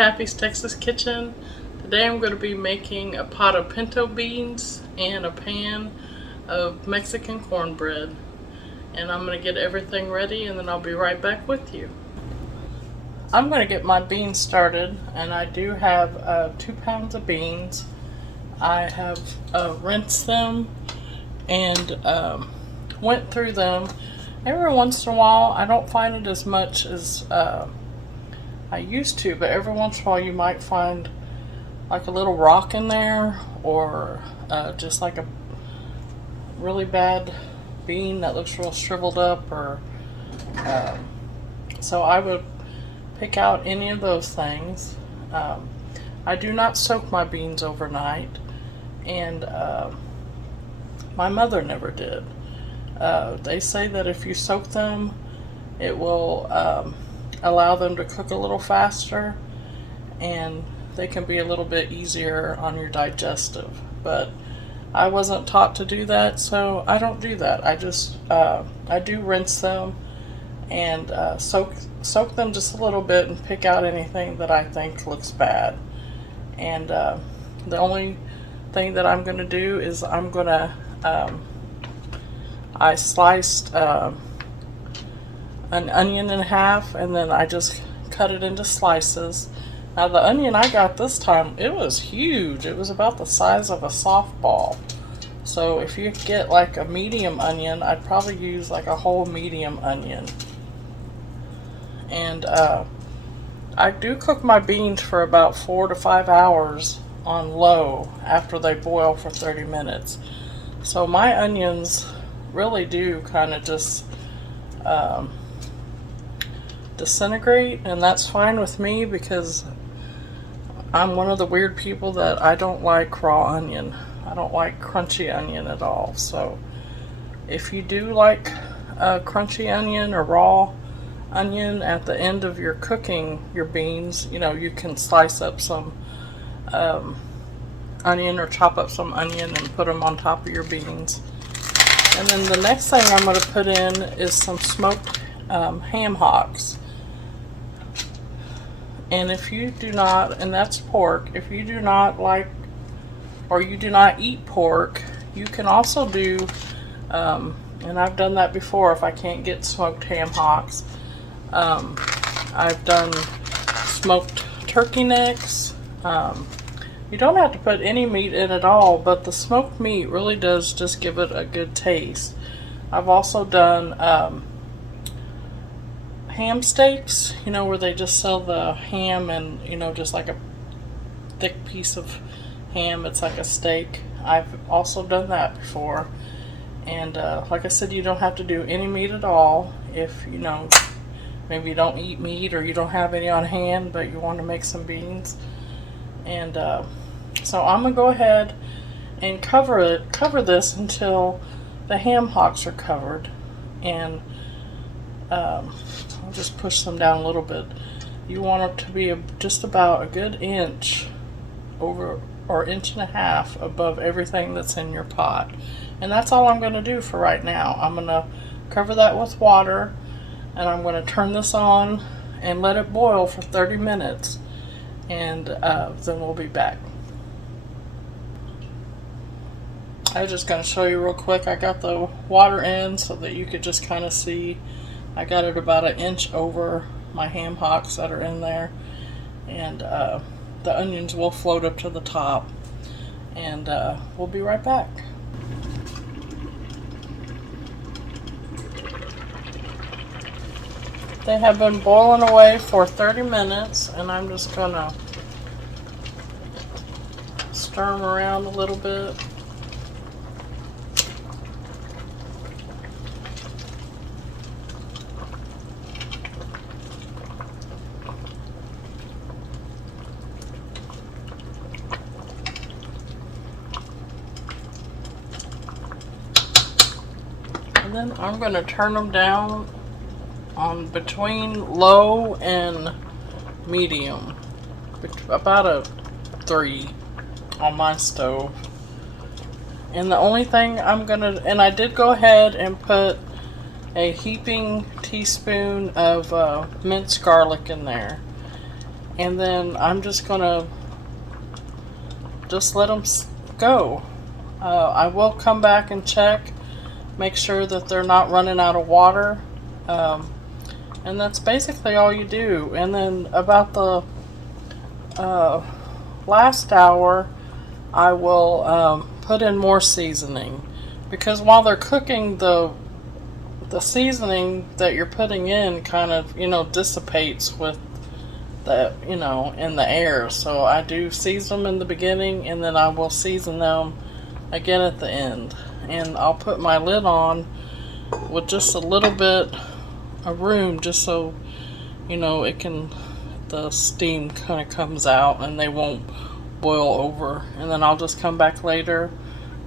Taffy's Texas Kitchen. Today I'm going to be making a pot of pinto beans and a pan of Mexican cornbread. And I'm going to get everything ready and then I'll be right back with you. I'm going to get my beans started, and I do have 2 pounds of beans. I have rinsed them and went through them. Every once in a while, I don't find it as much as I used to, but every once in a while you might find like a little rock in there, or just like a really bad bean that looks real shriveled up, or so I would pick out any of those things. I do not soak my beans overnight, and my mother never did. They say that if you soak them, it will allow them to cook a little faster, and they can be a little bit easier on your digestive. But I wasn't taught to do that, so I don't do that. I just I do rinse them and soak them just a little bit and pick out anything that I think looks bad. And the only thing that I'm going to do is I'm going to I sliced an onion in half, and then I just cut it into slices. Now the onion I got this time, it was huge. It was about the size of a softball. So if you get like a medium onion, I'd probably use like a whole medium onion. And I do cook my beans for about 4 to 5 hours on low after they boil for 30 minutes. So my onions really do kind of just disintegrate, and that's fine with me because I'm one of the weird people that I don't like raw onion. I don't like crunchy onion at all. So if you do like crunchy onion or raw onion at the end of your cooking your beans, you know, you can slice up some onion or chop up some onion and put them on top of your beans. And then the next thing I'm going to put in is some smoked ham hocks. And if you do not, and that's pork, if you do not like, or you do not eat pork, you can also do, and I've done that before if I can't get smoked ham hocks. I've done smoked turkey necks. You don't have to put any meat in at all, but the smoked meat really does just give it a good taste. I've also done ham steaks, you know, where they just sell the ham and, you know, just like a thick piece of ham. It's like a steak. I've also done that before. And like I said, you don't have to do any meat at all if, you know, maybe you don't eat meat or you don't have any on hand, but you want to make some beans. And so I'm going to go ahead and cover this until the ham hocks are covered. And I'll just push them down a little bit. You want it to be just about a good inch over, or inch and a half above everything that's in your pot. And that's all I'm going to do for right now. I'm going to cover that with water, and I'm going to turn this on and let it boil for 30 minutes. And then we'll be back. I was just going to show you real quick. I got the water in so that you could just kind of see. I got it about an inch over my ham hocks that are in there. And the onions will float up to the top. And we'll be right back. They have been boiling away for 30 minutes, and I'm just going to stir them around a little bit. And then I'm going to turn them down on between low and medium, about a 3 on my stove. And the only thing I'm gonna, and I did go ahead and put a heaping teaspoon of minced garlic in there. and then I'm just gonna let them go. I will come back and check, make sure that they're not running out of water, and that's basically all you do. And then about the last hour, I will put in more seasoning, because while they're cooking, the seasoning that you're putting in kind of, dissipates with the, in the air. So I do season them in the beginning, and then I will season them again at the end. And I'll put my lid on with just a little bit of room, just so, the steam kind of comes out and they won't boil over. And then I'll just come back later,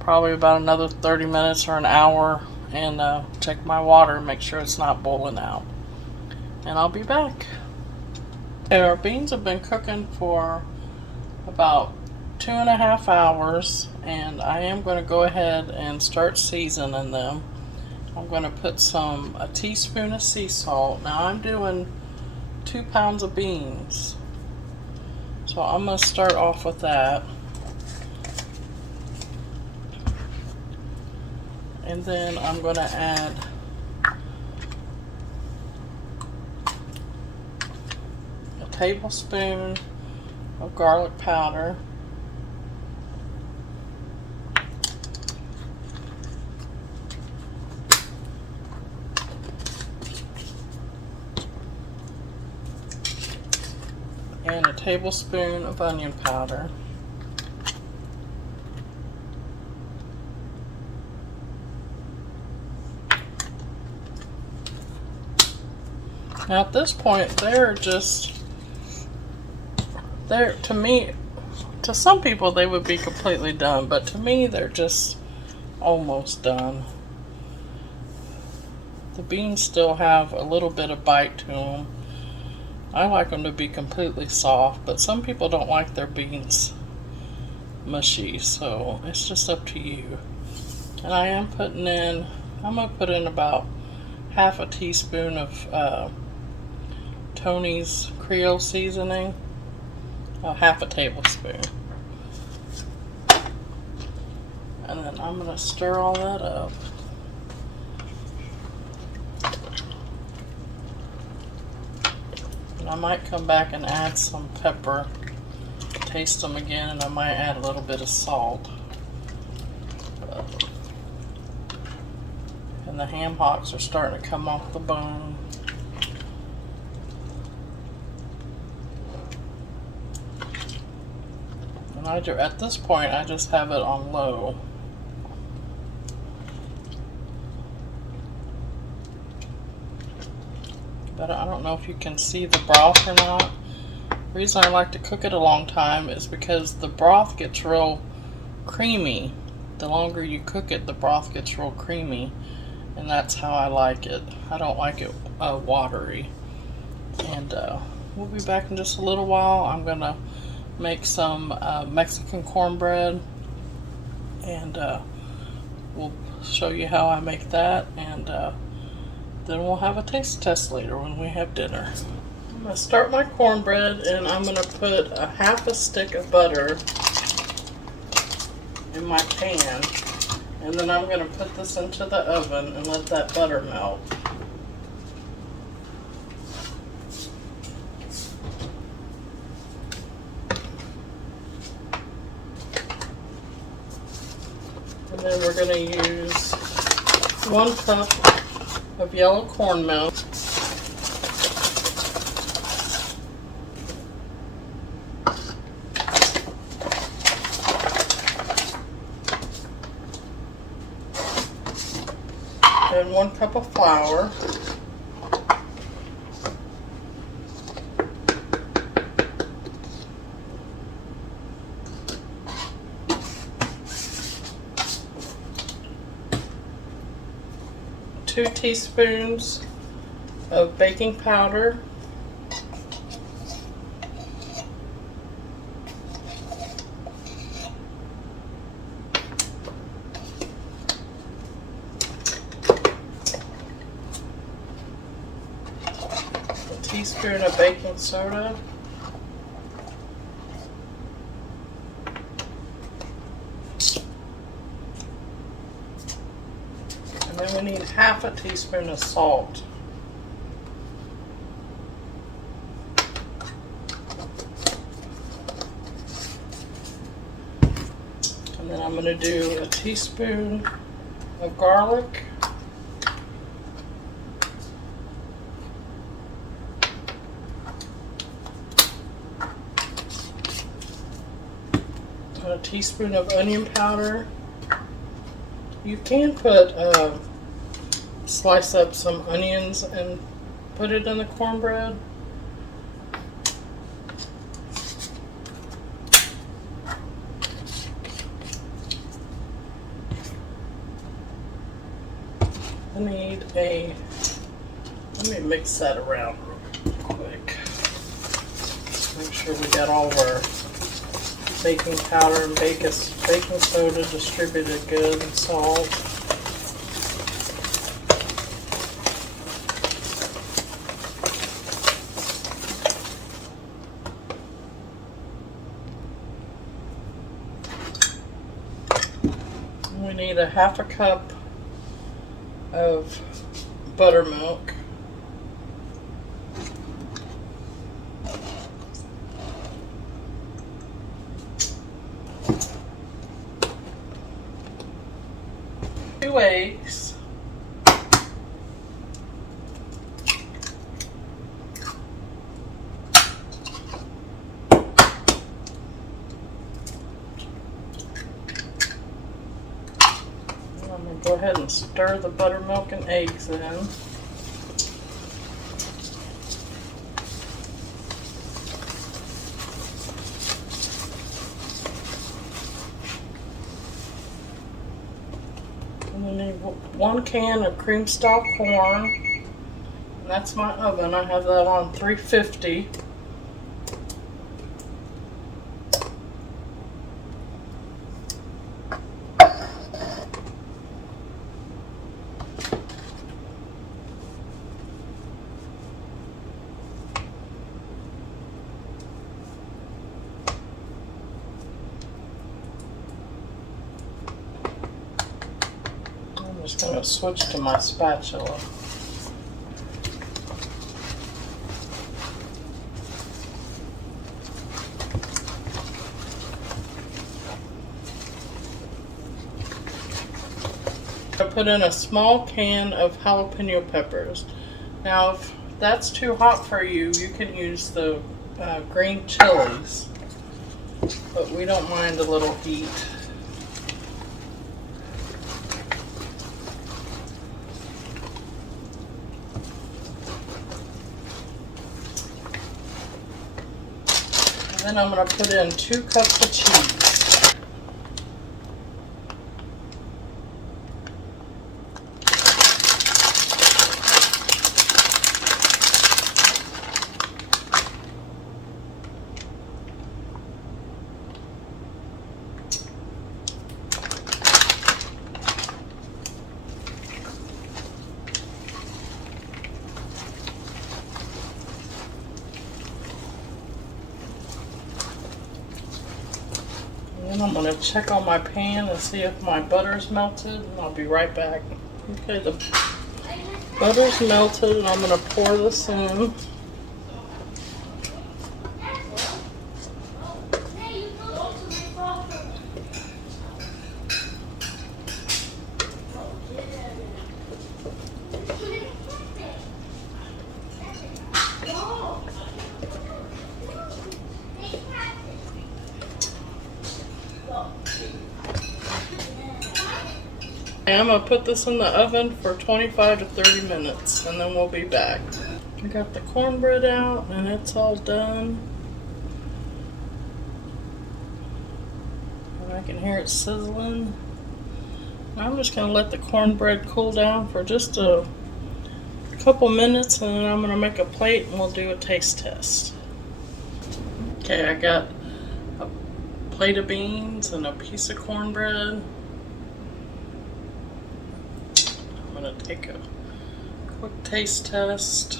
probably about another 30 minutes or an hour, and check my water and make sure it's not boiling out. And I'll be back. Okay, our beans have been cooking for about 2.5 hours, and I am going to go ahead and start seasoning them. I'm going to put a teaspoon of sea salt. Now I'm doing 2 pounds of beans, so I'm going to start off with that. And then I'm going to add a tablespoon of garlic powder, and a tablespoon of onion powder. Now at this point, to me, to some people they would be completely done, but to me they're just almost done. The beans still have a little bit of bite to them. I like them to be completely soft, but some people don't like their beans mushy, so it's just up to you. And I'm going to put in about half a teaspoon of Tony's Creole seasoning, half a tablespoon. And then I'm going to stir all that up. And I might come back and add some pepper, taste them again, and I might add a little bit of salt. And the ham hocks are starting to come off the bone. And at this point, I just have it on low. But I don't know if you can see the broth or not. The reason I like to cook it a long time is because the broth gets real creamy. The longer you cook it, the broth gets real creamy. And that's how I like it. I don't like it watery. And we'll be back in just a little while. I'm going to make some Mexican cornbread. And we'll show you how I make that. And then we'll have a taste test later when we have dinner. I'm going to start my cornbread, and I'm going to put a half a stick of butter in my pan. And then I'm going to put this into the oven and let that butter melt. And then we're going to use 1 cup of yellow corn milk, and 1 cup of flour, two teaspoons of baking powder, 1 teaspoon of baking soda, And we need half a teaspoon of salt. And then I'm going to do a teaspoon of garlic. And a teaspoon of onion powder. You can put slice up some onions and put it in the cornbread. Let me mix that around real quick. Make sure we got all of our baking powder and baking soda distributed good, and salt. We need a half a cup of buttermilk. Two eggs. I'm going to go ahead and stir the buttermilk and eggs in. And I need 1 can of cream style corn. And that's my oven. I have that on 350. I'm just going to switch to my spatula. I put in a small can of jalapeno peppers. Now, if that's too hot for you, you can use the green chilies, but we don't mind a little heat. And then I'm going to put in 2 cups of cheese. And I'm going to check on my pan and see if my butter's melted, and I'll be right back. Okay, the butter's melted, and I'm going to pour this in. I'm going to put this in the oven for 25 to 30 minutes, and then we'll be back. I got the cornbread out, and it's all done. And I can hear it sizzling. I'm just going to let the cornbread cool down for just a couple minutes, and then I'm going to make a plate, and we'll do a taste test. Okay, I got a plate of beans and a piece of cornbread. I'm going to take a quick taste test.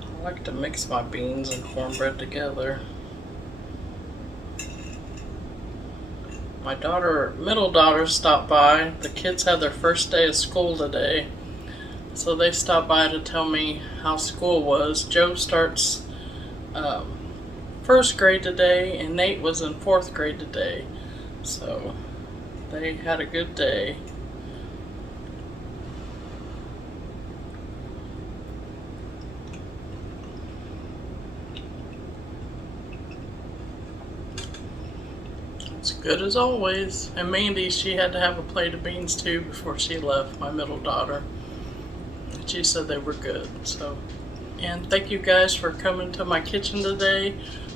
I like to mix my beans and cornbread together. My middle daughter stopped by. The kids had their first day of school today, so they stopped by to tell me how school was. Joe starts first grade today, and Nate was in fourth grade today, so they had a good day. It's good as always. And Mandy, she had to have a plate of beans too before she left, my middle daughter. And she said they were good. So, and thank you guys for coming to my kitchen today.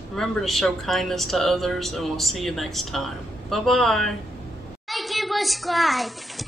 Remember to show kindness to others, and we'll see you next time. Bye-bye. Like and subscribe.